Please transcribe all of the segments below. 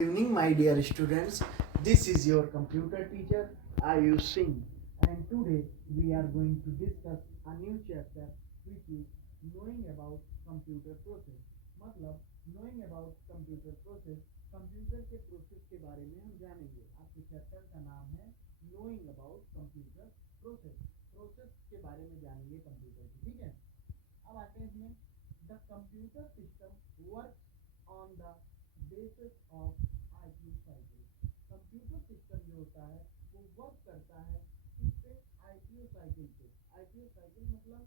Good evening, my dear students. This is your computer teacher Ayush Singh, and today we are going to discuss a new chapter which is knowing about computer process. मतलब knowing about computer process, computer के process के बारे में हम जानेंगे। आपके chapter का नाम है knowing about computer process। Process के बारे में जानेंगे कंप्यूटर की, ठीक है। अब आते हैं इसमें, the computer system work on the basis of IPO cycle. Computer system जो होता है वो वर्क करता है इस पे आईपीओ साइकिल पे। आईपीओ साइकिल मतलब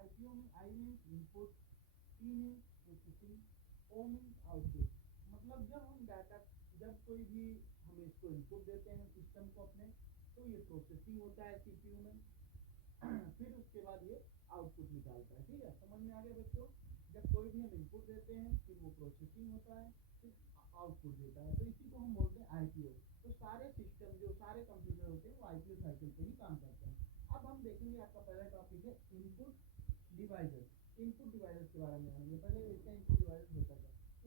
आईपीओ में I means input, P means processing, O means output. मतलब जब कोई भी हम इसको इनपुट देते हैं सिस्टम को अपने, तो ये प्रोसेसिंग होता है सीपीयू में, फिर उसके बाद ये आउटपुट निकालता है। ठीक है, समझ में आ गया बच्चों। जब कोई भी हम इनपुट देते हैं फिर वो प्रोसेसिंग होता है, फिर आउटपुट देता है, तो इसी को हम बोलते हैं आईपीओ। तो सारे सिस्टम जो सारे कंप्यूटर होते हैं वो आईपीओ साइकिल पे ही काम करते हैं। अब हम देखेंगे, आपका पहला टॉपिक है इनपुट डिवाइसेस। इनपुट डिवाइसेस के बारे में जानेंगे। पहले इसका इनपुट डिवाइस होता है।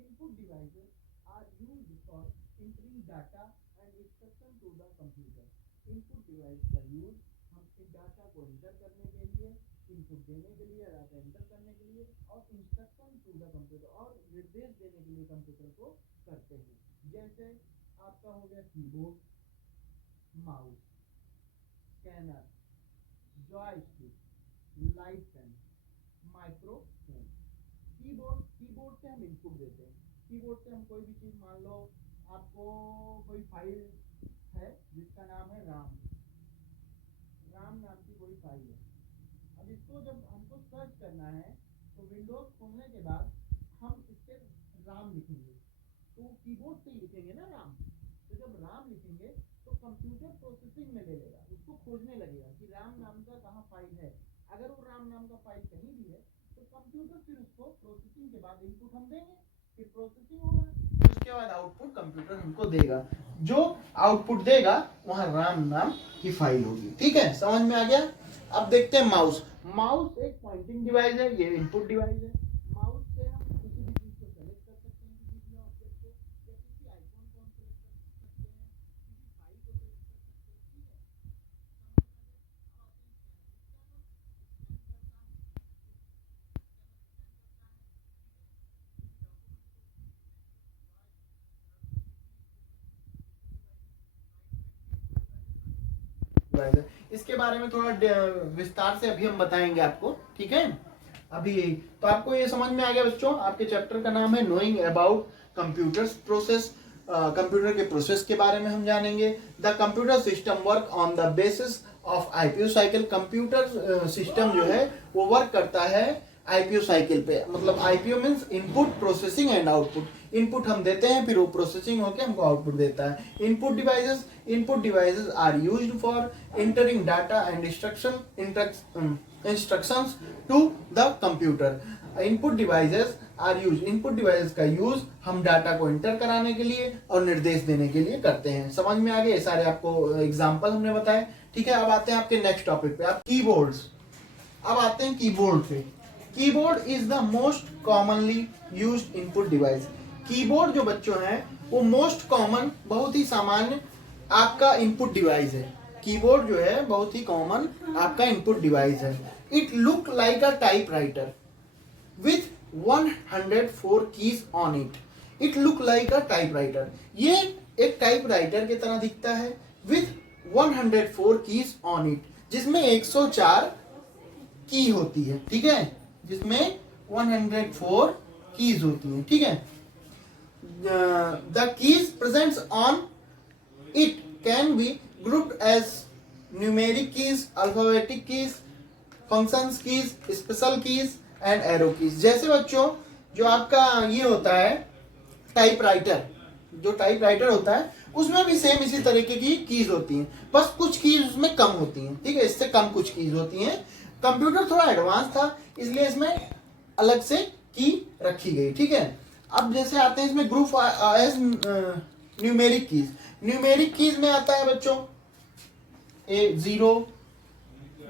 Input devices are used for entering data and instruction to the computer. Input device का यूज हम इस डाटा को एंटर करने के लिए, इनपुट देने के लिए, डाटा एंटर करने के लिए और इंस्ट्रक्शन टू द कंप्यूटर और निर्देश देने के लिए कंप्यूटर को करते हैं। जैसे आपका हो गया keyboard, mouse, scanner, joystick, light pen, microphone. Keyboard से हम इनपुट देते हैं। कीबोर्ड से हम कोई भी चीज, मान लो आपको कोई फाइल है जिसका नाम है राम नाम की कोई फाइल है। अब इसको जब हमको सर्च करना है तो विंडोज खोलने के बाद हम इस पे राम लिखेंगे, तो कीबोर्ड से लिखेंगे ना राम। तो जब राम लिखेंगे तो कंप्यूटर प्रोसेसिंग में ले लेगा, उसको खोजने लगेगा कि राम नाम का कहाँ फाइल है। अगर वो राम नाम का फाइल कहीं भी है तो कंप्यूटर फिर उसको प्रोसेसिंग के बाद इनपुट हम देंगे, फिर प्रोसेसिंग होगा, उसके बाद आउटपुट कंप्यूटर हमको देगा। जो आउटपुट देगा वहां राम नाम की फाइल होगी। ठीक है, समझ में आ गया। अब देखते हैं माउस। माउस एक पॉइंटिंग डिवाइस है, ये इनपुट डिवाइस है। माउस से हम किसी भी चीज को सेलेक्ट कर सकते हैं, किसी भी ऑब्जेक्ट को, या किसी आइकॉन को हम सेलेक्ट कर सकते हैं, किसी फाइल को सेलेक्ट कर सकते हैं। ठीक है, इसके बारे में थोड़ा विस्तार से अभी हम बताएंगे आपको। ठीक है, अभी तो आपको ये समझ में आ गया बच्चों। आपके चैप्टर का नाम है knowing about computer process. Computer के प्रोसेस के बारे में हम जानेंगे। The computer system work on the basis of IPO cycle. Computer system जो है वो वर्क करता है आईपीओ साइकिल पे। मतलब IPO means input, processing and output. Input हम देते हैं, फिर वो प्रोसेसिंग होकर हमको आउटपुट देता है। Input devices are used for entering data and instructions to the computer. Input devices का यूज हम डाटा को एंटर कराने के लिए और निर्देश देने के लिए करते हैं। समझ में आ गए, सारे आपको एग्जांपल हमने बताए। ठीक है, अब आते हैं आपके नेक्स्ट टॉपिक पे, आप कीबोर्ड्स। अब आते हैं कीबोर्ड पे। Keyboard is the most commonly used input device. Keyboard जो बच्चों हैं वो मोस्ट कॉमन, बहुत ही सामान्य आपका इनपुट डिवाइस है। कीबोर्ड जो है बहुत ही कॉमन आपका इनपुट डिवाइस है। It look like a typewriter with 104 keys on it. It look like a typewriter, ये एक टाइपराइटर की तरह दिखता है, विथ 104 कीज ऑन इट, जिसमें 104 की होती है। ठीक है, जिसमें 104 कीज होती हैं। ठीक है, the keys presents on it can be grouped as numeric keys, alphabetic keys, functions keys, special keys and arrow keys। जैसे बच्चों जो आपका ये होता है टाइपराइटर, जो टाइपराइटर होता है उसमें भी सेम इसी तरीके की कीज होती हैं, बस कुछ कीज उसमें कम होती हैं। ठीक है, इससे कम कुछ कीज होती हैं। कंप्यूटर थोड़ा एडवांस था इसलिए इसमें अलग से की रखी गई। ठीक है, अब जैसे आते हैं इसमें group as numeric keys. Numeric keys में आता है बच्चों 0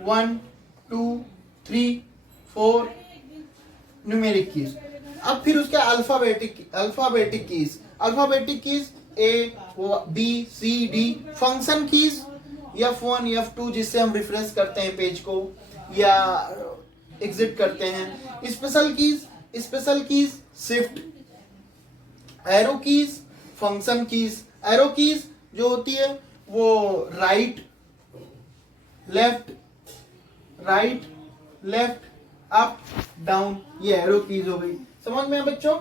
1 2 3 4 न्यूमेरिक कीज। अब फिर उसके alphabetic keys ABCD। Function keys F1 F2 जिससे हम रिफ्रेश करते हैं पेज को या एग्जिट करते हैं। Special keys shift. Arrow keys function keys. Arrow keys जो होती है वो राइट लेफ्ट अप डाउन, ये एरो कीज हो गई। समझ में बच्चों?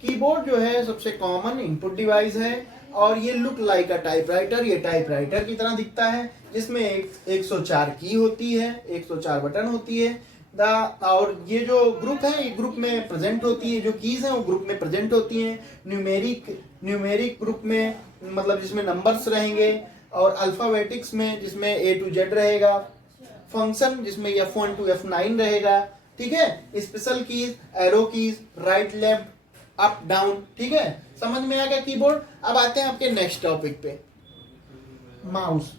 कीबोर्ड जो है सबसे कॉमन इनपुट डिवाइस है और ये लुक लाइक अ टाइपराइटर, ये टाइपराइटर की तरह दिखता है जिसमें 104 की होती है, 104 बटन होती है। और ये जो ग्रुप है ये ग्रुप में प्रेजेंट होती है, जो कीज है वो ग्रुप में प्रेजेंट होती हैं। न्यूमेरिक ग्रुप में मतलब जिसमें नंबर्स रहेंगे, और अल्फाबेटिक्स में जिसमें A to Z रहेगा, फंक्शन जिसमें F1 to F9 रहेगा। ठीक है, special keys, arrow keys, right left up down. ठीक है, समझ में आ गया कीबोर्ड। अब आते हैं आपके नेक्स्ट टॉपिक पे, mouse.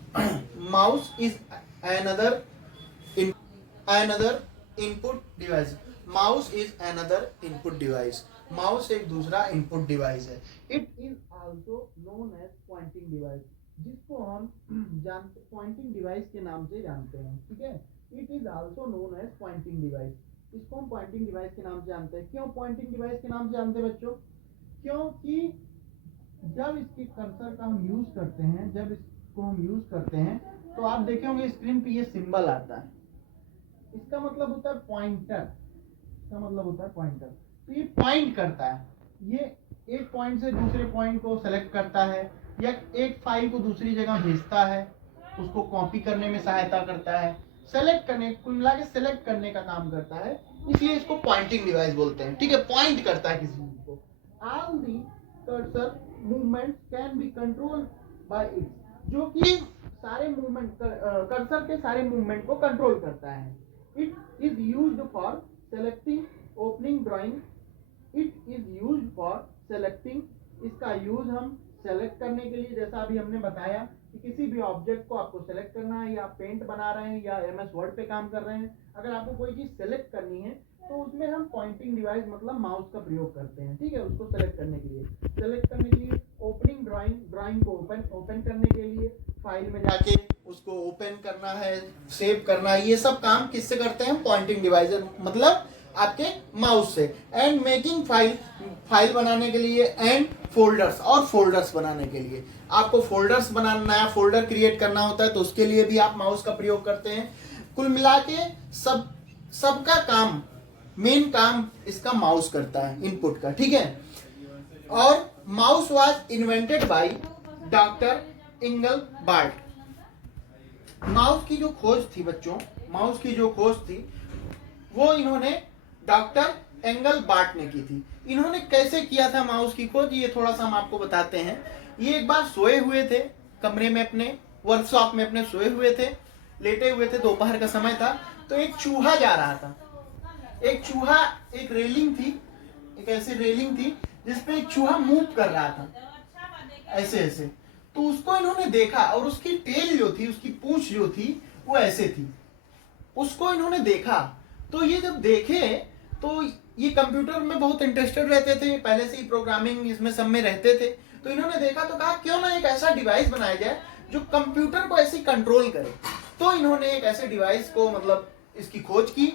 Mouse is another input device. Mouse is another input device. Mouse एक दूसरा इनपुट डिवाइस है। It is also known as pointing device, जिसको हम पॉइंटिंग डिवाइस के नाम से जानते हैं। ठीक है, it is also known as pointing device. इसको हम पॉइंटिंग डिवाइस के नाम से जानते हैं। क्यों पॉइंटिंग डिवाइस के नाम से जानते हैं बच्चों? क्योंकि जब इसके कर्सर का हम यूज करते हैं, तो आप देखे होंगे स्क्रीन पे ये सिंबल आता है, इसका मतलब होता है पॉइंटर। तो ये पॉइंट करता है, ये एक पॉइंट से दूसरे पॉइंट को सेलेक्ट करता है या एक फाइल को दूसरी जगह भेजता है, उसको कॉपी करने में सहायता करता है, कुल मिला के सेलेक्ट करने का काम करता है, इसलिए इसको पॉइंटिंग डिवाइस बोलते हैं। ठीक है, पॉइंट करता है किसी चीज को। All the cursor movement can be control by it, जो कि सारे मूवमेंट कर्सर के सारे मूवमेंट को कंट्रोल करता है। It is used for selecting opening drawing. इसका यूज हम सेलेक्ट करने के लिए, जैसा अभी हमने बताया कि किसी भी ऑब्जेक्ट को आपको सेलेक्ट करना है, या पेंट बना रहे हैं या MS वर्ड पे काम कर रहे हैं, अगर आपको कोई चीज सेलेक्ट करनी है तो उसमें हम पॉइंटिंग डिवाइस मतलब माउस का प्रयोग करते हैं। ठीक है, उसको सेलेक्ट करने के लिए ओपनिंग ड्राइंग को ओपन करने के लिए फाइल में जाके उसको ओपन करना है, सेव करना है, ये सब काम किससे करते हैं? पॉइंटिंग डिवाइस मतलब आपके माउस से। एंड मेकिंग फाइल बनाने के लिए, एंड फोल्डर्स बनाने के लिए। आपको फोल्डर्स बनाना है, फोल्डर क्रिएट करना होता है, तो उसके लिए भी आप माउस का प्रयोग करते हैं। कुल मिला के सबका काम, मेन काम इसका माउस करता है, इनपुट का। ठीक है, और mouse was invented by doctor Engelbart. Mouse की जो खोज थी बच्चों, वो इन्होंने डॉक्टर एंगलबार्ट ने की थी। इन्होंने कैसे किया था माउस की खोज, ये थोड़ा सा हम आपको बताते हैं। ये एक बार सोए हुए थे कमरे में, अपने वर्कशॉप में अपने सोए हुए थे, लेटे हुए थे, दोपहर का समय था। तो एक चूहा जा रहा था, एक रेलिंग थी, एक ऐसी रेलिंग थी जिसपे एक चूहा मूव कर रहा था ऐसे। तो उसको इन्होंने देखा, और उसकी टेल जो थी, उसकी पूंछ जो थी वो ऐसे थी। उसको इन्होंने देखा, तो ये जब देखे तो ये कंप्यूटर में बहुत इंटरेस्टेड रहते थे, पहले से ही प्रोग्रामिंग इसमें सब में रहते थे। तो इन्होंने देखा तो कहा क्यों ना एक ऐसा डिवाइस बनाया जाए जो कंप्यूटर को ऐसे कंट्रोल करे। तो इन्होंने एक ऐसे डिवाइस को मतलब इसकी खोज की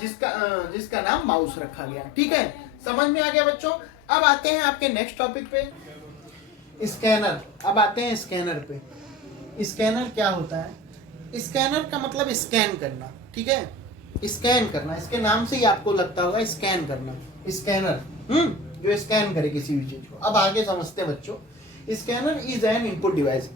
जिसका नाम माउस रखा गया। ठीक है, समझ में आ गया बच्चों। अब आते हैं आपके नेक्स्ट टॉपिक पे, स्कैनर। अब आते हैं स्कैनर पे। स्कैनर क्या होता है? स्कैनर का मतलब स्कैन करना। ठीक है, स्कैन करना, इसके नाम से ही आपको लगता होगा स्कैन करना, स्कैनर जो स्कैन करे किसी भी चीज को। अब आगे समझते हैं बच्चों। Scanner is an input device.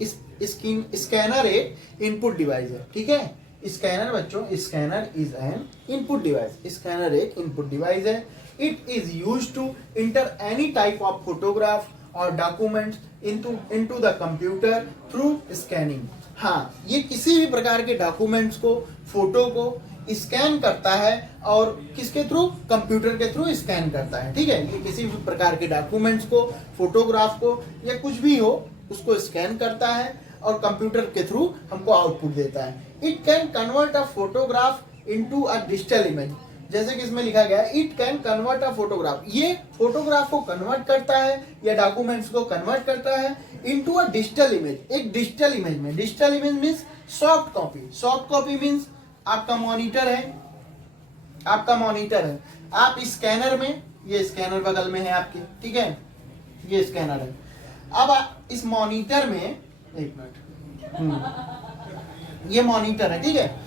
Scanner एक इनपुट डिवाइस है। ठीक है, स्कैनर बच्चों, scanner is an input device. Scanner एक इनपुट डिवाइस है। It is used to enter any type of photograph और documents into the computer through scanning. हाँ, ये किसी भी प्रकार के डॉक्यूमेंट्स को, फोटो को स्कैन करता है, और किसके थ्रू? कंप्यूटर के थ्रू स्कैन करता है। ठीक है, ये किसी भी प्रकार के डॉक्यूमेंट्स को, फोटोग्राफ को, या कुछ भी हो उसको स्कैन करता है और कंप्यूटर के थ्रू हमको आउटपुट देता है। It can convert a photograph into a digital image. जैसे कि इसमें लिखा गया है it can convert a photograph, ये फोटोग्राफ को कन्वर्ट करता है या डॉक्यूमेंट्स को कन्वर्ट करता है इनटू अ डिजिटल इमेज, एक डिजिटल इमेज में। Digital image means soft copy, soft copy means आपका मॉनिटर है, आपका मॉनिटर है, आप स्कैनर में, ये स्कैनर बगल में है आपके, ठीक है, ये स्कैनर है। अब इस मॉनिटर में, एक मिनट, ये मॉनिटर है, ठीक है।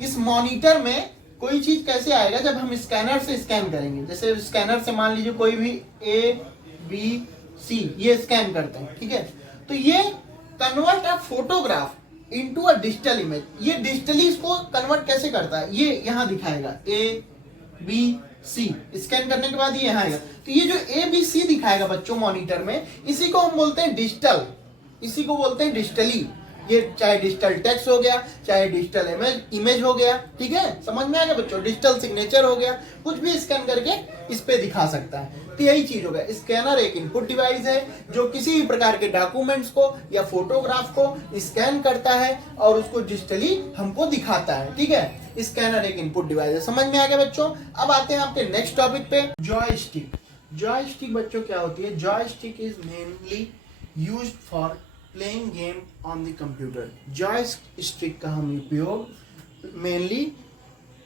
इस मॉनिटर में कोई चीज कैसे आएगा, जब हम स्कैनर से स्कैन करेंगे, जैसे स्कैनर से मान लीजिए कोई भी A B C ये स्कैन करते हैं, ठीक है, तो ये convert a photograph into a digital image, ये डिजिटली इसको कन्वर्ट कैसे करता है, ये यहाँ दिखाएगा A B C, स्कैन करने के बाद ये यहाँ आएगा। तो ये जो A B C दिखाएगा बच्चों मॉनिटर में, इसी को हम बोलते हैं डिजिटल, इसी को बोलते हैं डिजिटली। ये चाहे डिजिटल टेक्स्ट हो गया, चाहे डिजिटल इमेज हो गया, ठीक है, समझ में आ गया बच्चों, डिजिटल सिग्नेचर हो गया, कुछ भी स्कैन करके इस पे दिखा सकता है। तो यही चीज होगा, स्कैनर एक इनपुट डिवाइस है जो किसी भी प्रकार के डॉक्यूमेंट्स को या फोटोग्राफ को स्कैन करता है और उसको डिजिटली हमको दिखाता है, ठीक है। स्कैनर एक इनपुट डिवाइस है, समझ में आ गया बच्चों। अब आते हैं आपके नेक्स्ट टॉपिक पे, जॉयस्टिक। जॉयस्टिक बच्चों क्या होती है, joystick is mainly used for playing game on the computer. Joystick का हम उपयोग मेनली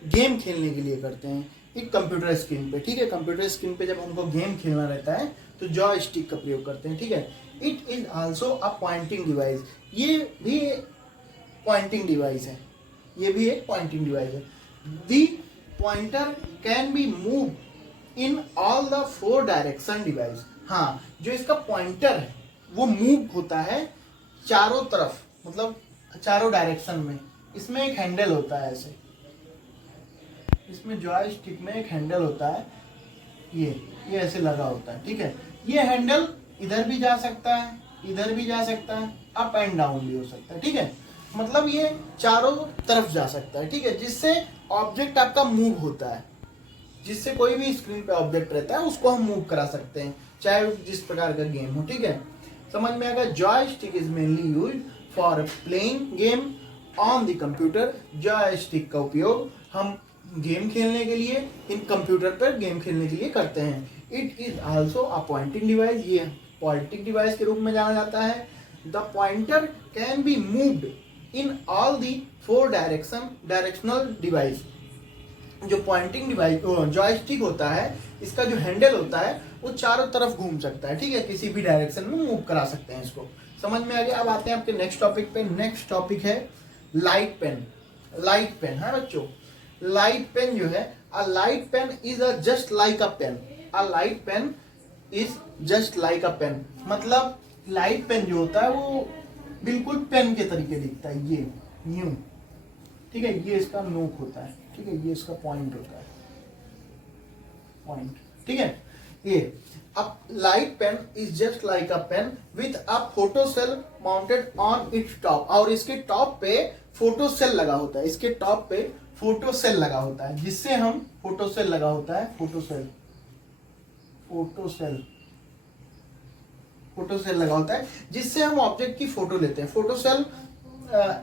गेम खेलने के लिए करते हैं एक कंप्यूटर स्क्रीन पे, ठीक है। कंप्यूटर स्क्रीन पे जब हमको गेम खेलना रहता है तो जॉयस्टिक का प्रयोग करते हैं, ठीक है। It is also a pointing device, ये भी पॉइंटिंग डिवाइस है, ये भी एक पॉइंटिंग डिवाइस है। The pointer can be move in all the 4 direction device, हाँ, जो इसका पॉइंटर है वो मूव होता है चारों तरफ, मतलब चारों डायरेक्शन में। इसमें एक हैंडल होता है ऐसे, इसमें जॉयस्टिक में एक हैंडल होता है, ये ऐसे लगा होता है, ठीक है। ये हैंडल इधर भी जा सकता है, इधर भी जा सकता है, अप एंड डाउन भी हो सकता है, ठीक है। मतलब ये चारों तरफ जा सकता है, ठीक है, जिससे ऑब्जेक्ट आपका मूव होता है, जिससे कोई भी स्क्रीन पे ऑब्जेक्ट रहता है उसको हम मूव करा सकते हैं, चाहे जिस प्रकार का गेम हो, ठीक है। समझ में आ गया। Joystick is mainly used for playing game on the computer. Joystick का उपयोग हम गेम खेलने के लिए इन कंप्यूटर पर गेम खेलने के लिए करते हैं। It is also a pointing device, ये पॉइंटिंग डिवाइस के रूप में जाना जाता है। The pointer can be moved in all the 4 directional device. जो पॉइंटिंग डिवाइस जॉयस्टिक होता है, इसका जो हैंडल होता है वो चारों तरफ घूम सकता है, ठीक है, किसी भी डायरेक्शन में मूव करा सकते हैं इसको। समझ में आ गया। अब आते हैं आपके नेक्स्ट टॉपिक पे। नेक्स्ट टॉपिक है लाइट पेन। लाइट पेन है बच्चों, लाइट पेन जो है, a light pen is a just like a pen. A light pen is just like a pen, मतलब लाइट पेन जो होता है वो बिल्कुल पेन के तरीके दिखता है, ये यूं, ठीक है, ये इसका नोक होता है, ठीक है, ये इसका पॉइंट होता है, पॉइंट, ठीक है। ये अब light pen is just like a pen with a photo cell mounted on its top, और इसके टॉप पे फोटो सेल लगा होता है, इसके टॉप पे फोटो सेल लगा होता है, जिससे हम फोटो सेल लगा होता है, फोटो सेल लगा होता है, जिससे हम ऑब्जेक्ट की फोटो लेते हैं। Photo cell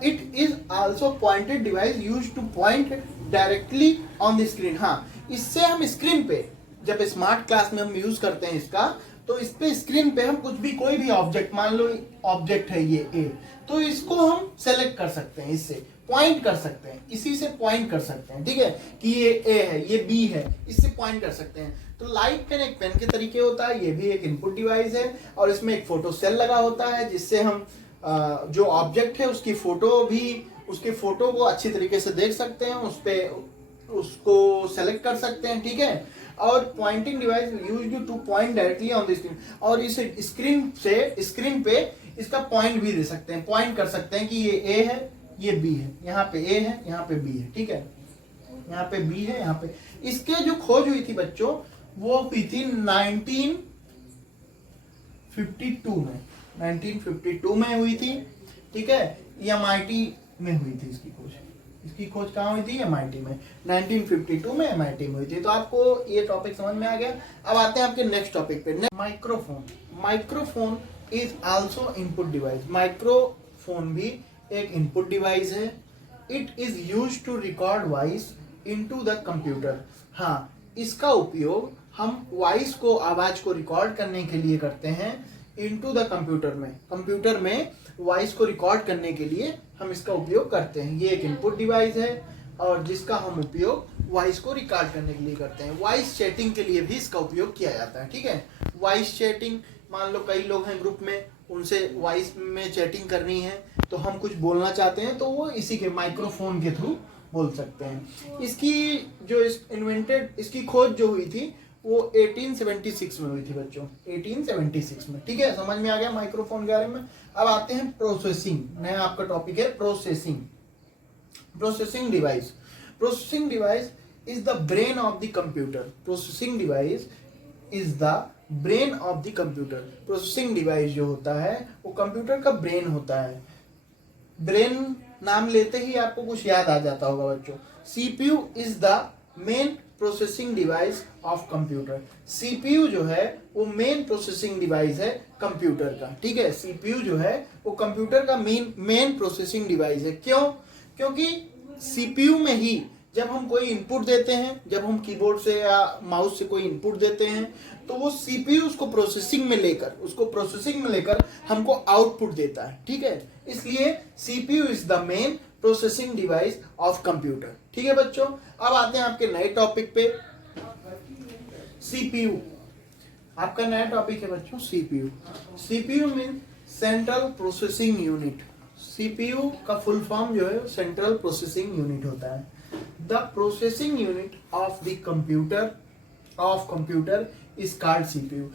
it is also pointed device use to point directly on the screen. हाँ, इससे हम स्क्रीन पे, जब स्मार्ट क्लास में हम यूज करते हैं इसका, तो इस पे स्क्रीन पे हम कुछ भी, कोई भी ऑब्जेक्ट, मान लो ऑब्जेक्ट है ये ए, तो इसको हम सेलेक्ट कर सकते हैं, इससे पॉइंट कर सकते हैं, इसी से पॉइंट कर सकते हैं, ठीक है, कि ये ए है, ये बी है, इससे पॉइंट कर सकते हैं। तो लाइट पेन एक पेन के तरीके होता है, ये भी एक इनपुट डिवाइस है, और इसमें एक फोटो सेल लगा होता है, जिससे हम जो ऑब्जेक्ट है उसकी फोटो को अच्छी तरीके से देख सकते हैं, उस पे उसको सेलेक्ट कर सकते हैं, ठीक है। और pointing device used to point directly on the screen, और इस स्क्रीन पे इसका पॉइंट भी दे सकते हैं, पॉइंट कर सकते हैं कि ये ए है, ये बी है, यहाँ पे ए है, यहाँ पे बी है, ठीक है, यहाँ पे बी है, यहाँ पे। इसके जो खोज हुई थी बच्चों, वो हुई थी 1952 में हुई थी, ठीक है, MIT में हुई थी इसकी खोज। इसकी खोज कहाँ हुई थी? MIT में, 1952 में MIT में हुई थी। तो आपको ये टॉपिक समझ में आ गया। अब आते हैं आपके नेक्स्ट टॉपिक पे, microphone. Microphone is also input device. Microphone भी एक इनपुट डिवाइस है। It is used to record voice into the computer. हाँ, इसका उपयोग हम वॉइस को, आवाज को रिकॉर्ड करने के लिए करते हैं इनटू द कंप्यूटर में वॉइस को रिकॉर्ड करने के लिए हम इसका उपयोग करते हैं। ये एक इनपुट डिवाइस है और जिसका हम उपयोग वॉइस को रिकॉर्ड करने के लिए करते हैं। वॉइस चैटिंग के लिए भी इसका उपयोग किया जाता है। ठीक है, वॉइस चैटिंग, मान लो कई लोग हैं ग्रुप में, उनसे वॉइस में चैटिंग करनी है, तो हम कुछ बोलना चाहते हैं तो वो इसी के माइक्रोफोन के थ्रू बोल सकते हैं। इसकी जो इसकी खोज जो हुई थी वो 1876 में हुई थी बच्चों, 1876 में। ठीक है, समझ में आ गया माइक्रोफोन के बारे में। अब आते हैं प्रोसेसिंग, नया आपका टॉपिक है processing device. Processing device is the brain of the computer. Processing device is the brain of the computer. Processing device जो होता है वो कंप्यूटर का ब्रेन होता है। ब्रेन नाम लेते ही आपको कुछ याद आ जाता होगा बच्चों। CPU is the main processing device of computer. CPU जो है वो मेन प्रोसेसिंग डिवाइस है कंप्यूटर का। ठीक है, सीपीयू जो है वो कंप्यूटर का मेन प्रोसेसिंग डिवाइस है। क्यों? क्योंकि सीपीयू में ही जब हम कोई इनपुट देते हैं, जब हम कीबोर्ड से या माउस से कोई इनपुट देते हैं, तो वो सीपीयू उसको प्रोसेसिंग में लेकर हमको आउटपुट देता है। ठीक है, इसलिए CPU is the main processing device of computer. ठीक है बच्चों, अब आते हैं आपके नए टॉपिक पे, सीपीयू। आपका नया टॉपिक है बच्चों CPU. CPU mean central processing unit. CPU का फुल फॉर्म जो है सेंट्रल प्रोसेसिंग यूनिट होता है। The processing unit of the computer is called CPU.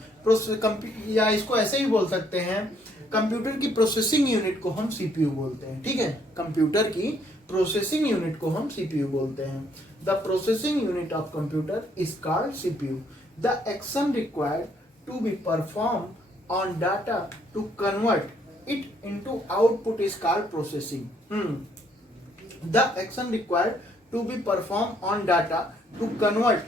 या इसको ऐसे ही बोल सकते हैं, कंप्यूटर की प्रोसेसिंग यूनिट को हम सीपीयू बोलते हैं। ठीक है, कंप्यूटर की प्रोसेसिंग यूनिट को हम सीपीयू बोलते हैं। The processing unit of computer is called CPU. The action required to be perform on data to convert it into output is called processing. The action required to be performed on data to convert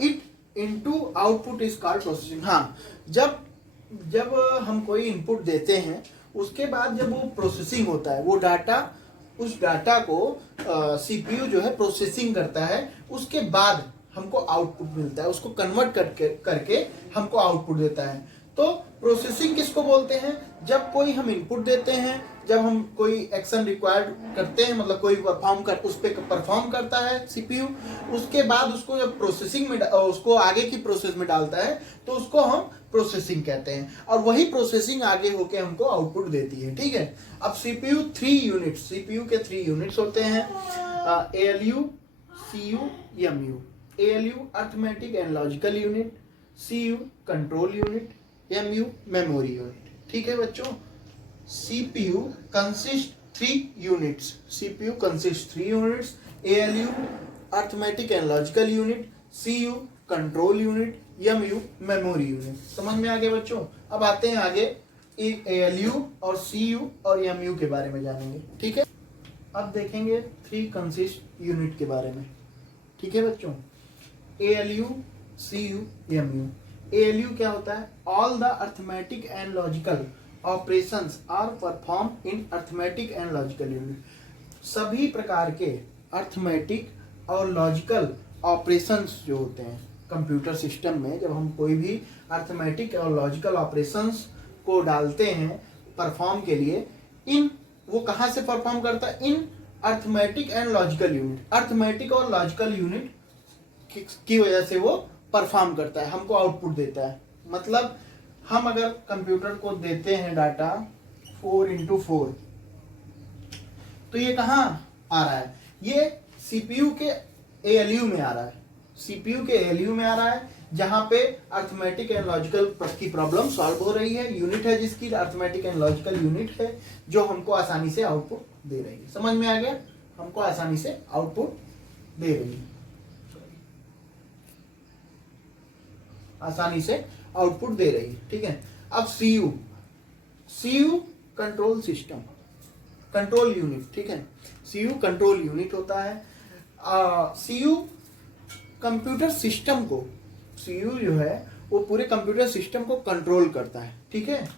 it into output is called processing। हाँ, जब हम कोई input देते हैं उसके बाद जब वो प्रोसेसिंग होता है, वो डाटा, उस डाटा को सीपीयू जो है प्रोसेसिंग करता है, उसके बाद हमको आउटपुट मिलता है, उसको कन्वर्ट करके हमको आउटपुट देता है। तो प्रोसेसिंग किसको बोलते हैं? जब कोई हम इनपुट देते हैं, जब हम कोई एक्शन रिक्वायर्ड करते हैं, मतलब कोई उस पर परफॉर्म करता है सीपीयू, उसके बाद उसको जब प्रोसेसिंग में उसको आगे की प्रोसेस में डालता है तो उसको हम प्रोसेसिंग कहते हैं, और वही प्रोसेसिंग आगे होके हमको आउटपुट देती है। ठीक है, अब सीपीयू के 3 यूनिट्स होते हैं, ALU, CU, MU. ALU arithmetic and logical unit, CU control unit, MU memory unit. ठीक है बच्चों, CPU consists 3 units. CPU consists 3 units. ALU arithmetic and logical unit, CU control unit, MU memory unit. समझ में आ गया बच्चों? अब आते हैं आगे ALU और CU और MU के बारे में जानेंगे। ठीक है, अब देखेंगे 3 consist unit के बारे में। ठीक है बच्चों, ALU, CU, MU। ALU क्या होता है? All the arithmetic and logical operations are perform in arithmetic and logical unit. सभी प्रकार के अर्थमेटिक और लॉजिकल ऑपरेशंस जो होते हैं कंप्यूटर सिस्टम में, जब हम कोई भी अर्थमेटिक और लॉजिकल ऑपरेशंस को डालते हैं परफॉर्म के लिए, वो कहाँ से परफॉर्म करता है? In arithmetic and logical unit. Arithmetic और लॉजिकल यूनिट की वजह से वो परफॉर्म करता है, हमको आउटपुट देता है। मतलब हम अगर कंप्यूटर को देते हैं डाटा 4x4, तो ये कहाँ आ रहा है? ये सीपीयू के एएलयू में आ रहा है। सीपीयू के एएलयू में आ रहा है, जहां पे अर्थमेटिक एंड लॉजिकल की प्रॉब्लम सॉल्व हो रही है। यूनिट है जिसकी अर्थमेटिक एंड लॉजिकल यूनिट है, जो हमको आसानी से आउटपुट दे रही है। समझ में आ गया? हमको आसानी से आउटपुट दे रही है, आसानी से आउटपुट दे रही है। ठीक है, अब CU control system, control unit. ठीक है, सीयू कंट्रोल यूनिट होता है। सीयू कंप्यूटर सिस्टम को, सीयू जो है वो पूरे कंप्यूटर सिस्टम को कंट्रोल करता है। ठीक है,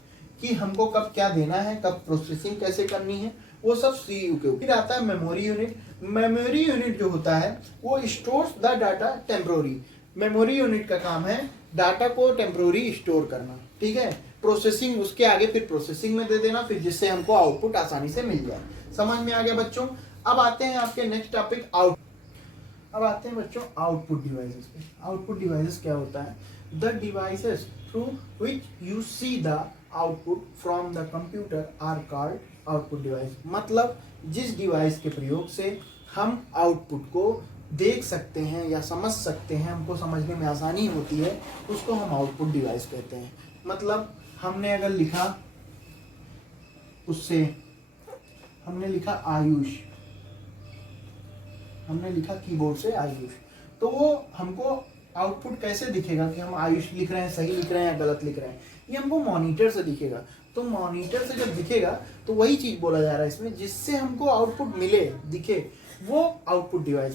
कि हमको कब क्या देना है, कब प्रोसेसिंग कैसे करनी है, वो सब सीयू के ऊपर। फिर आता है मेमोरी यूनिट। मेमोरी यूनिट जो होता है वो stores the data temporary. Memory unit का काम है डाटा को टेम्पोररी स्टोर करना, ठीक है। प्रोसेसिंग उसके आगे फिर प्रोसेसिंग में दे देना, फिर जिससे हमको आउटपुट आसानी से मिल जाए। समझ में आ गया बच्चों। अब आते हैं आपके नेक्स्ट टॉपिक अब आते हैं बच्चों आउटपुट डिवाइसेस पे। आउटपुट डिवाइसेस क्या होता है? The devices through which you see the output from the computer are called output device. मतलब जिस डिवाइस के प्रयोग से हम आउटपुट को देख सकते हैं या समझ सकते हैं, हमको समझने में आसानी होती है, उसको हम आउटपुट डिवाइस कहते हैं। मतलब हमने अगर लिखा उससे, हमने लिखा आयुष, हमने लिखा कीबोर्ड से आयुष, तो वो हमको आउटपुट कैसे दिखेगा कि हम आयुष लिख रहे हैं, सही लिख रहे हैं या गलत लिख रहे हैं, ये हमको मॉनिटर से दिखेगा। तो मॉनिटर से जब दिखेगा तो वही चीज बोला जा रहा है इसमें, जिससे हमको आउटपुट मिले, दिखे, वो आउटपुट डिवाइस,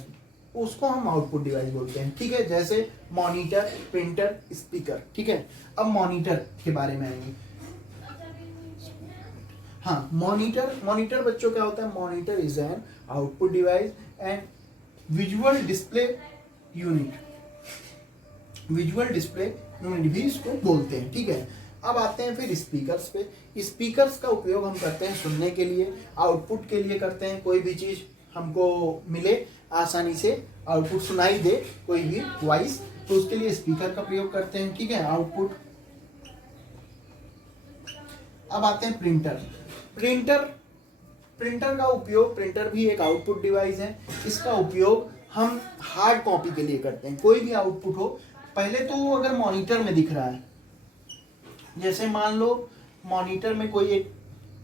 उसको हम आउटपुट डिवाइस बोलते हैं, ठीक है। जैसे मॉनिटर, प्रिंटर, स्पीकर, ठीक है। अब मॉनिटर के बारे में आएंगे। हाँ, मॉनिटर बच्चों क्या होता है? Monitor is an output device and visual display unit. Visual display unit भी इसको बोलते हैं, ठीक है। अब आते हैं फिर स्पीकर्स पे। स्पीकर्स का उपयोग हम करते हैं सुनने के लिए, आउटपुट के लिए करते हैं। कोई भी चीज हमको मिले आसानी से, आउटपुट सुनाई दे, कोई भी वॉइस, तो उसके लिए स्पीकर का प्रयोग करते हैं, ठीक है। आउटपुट। अब आते हैं प्रिंटर का उपयोग, प्रिंटर भी एक आउटपुट डिवाइस है। इसका उपयोग हम हार्ड कॉपी के लिए करते हैं। कोई भी आउटपुट हो, पहले तो वो अगर मॉनिटर में दिख रहा है, जैसे मान लो मॉनिटर में कोई एक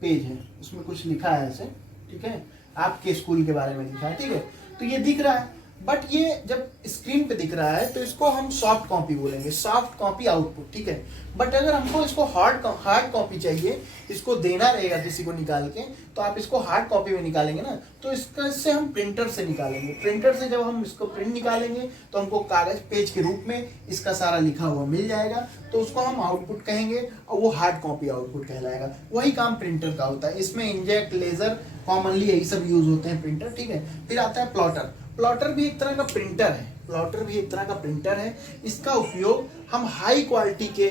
पेज है, उसमें कुछ लिखा है ऐसे, ठीक है, आपके स्कूल के बारे में लिखा है, ठीक है, तो ये दिख रहा है। बट ये जब स्क्रीन पे दिख रहा है तो इसको हम सॉफ्ट कॉपी बोलेंगे, सॉफ्ट कॉपी आउटपुट, ठीक है। बट अगर हमको इसको हार्ड कॉपी चाहिए, इसको देना रहेगा किसी को निकाल के, तो आप इसको हार्ड कॉपी में निकालेंगे ना, तो इससे हम प्रिंटर से निकालेंगे। प्रिंटर से जब हम इसको प्रिंट निकालेंगे तो हमको कागज पेज के रूप में इसका सारा लिखा हुआ मिल जाएगा, तो उसको हम आउटपुट कहेंगे और वो हार्ड कॉपी आउटपुट कहलाएगा। वही काम प्रिंटर का होता है। इसमें इंजेक्ट, लेजर, कॉमनली यही सब यूज होते हैं प्रिंटर, ठीक है। फिर आता है प्लॉटर। प्लॉटर भी एक तरह का प्रिंटर है। इसका उपयोग हम हाई क्वालिटी के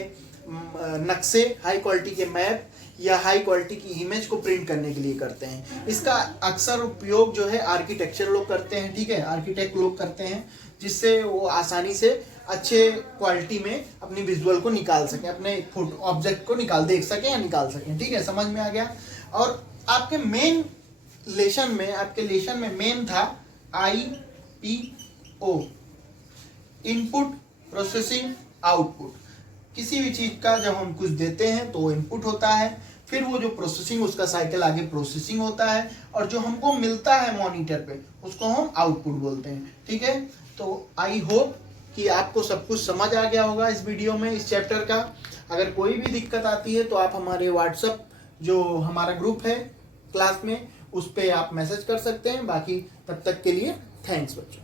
नक्शे, हाई क्वालिटी के मैप या हाई क्वालिटी की इमेज को प्रिंट करने के लिए करते हैं। इसका अक्सर उपयोग जो है आर्किटेक्चर लोग करते हैं, ठीक है, आर्किटेक्ट लोग करते हैं, जिससे वो आसानी से अच्छे क्वालिटी में अपनी विजुअल को निकाल सकें, अपने फोटो ऑब्जेक्ट को देख सकें या निकाल सकें, ठीक है। समझ में आ गया। और आपके लेशन में मेन था IPO, इनपुट, प्रोसेसिंग, आउटपुट। किसी भी चीज का जब हम कुछ देते हैं तो वो इनपुट होता है, फिर वो जो प्रोसेसिंग, उसका साइकिल आगे प्रोसेसिंग होता है, और जो हमको मिलता है मॉनिटर पे उसको हम आउटपुट बोलते हैं, ठीक है। तो आई होप कि आपको सब कुछ समझ आ गया होगा इस वीडियो में, इस चैप्टर का। अगर कोई भी दिक्कत आती है तो आप हमारे व्हाट्सएप, जो हमारा ग्रुप है क्लास में, उस पर आप मैसेज कर सकते हैं। बाकी तब तक के लिए थैंक्स बच्चों।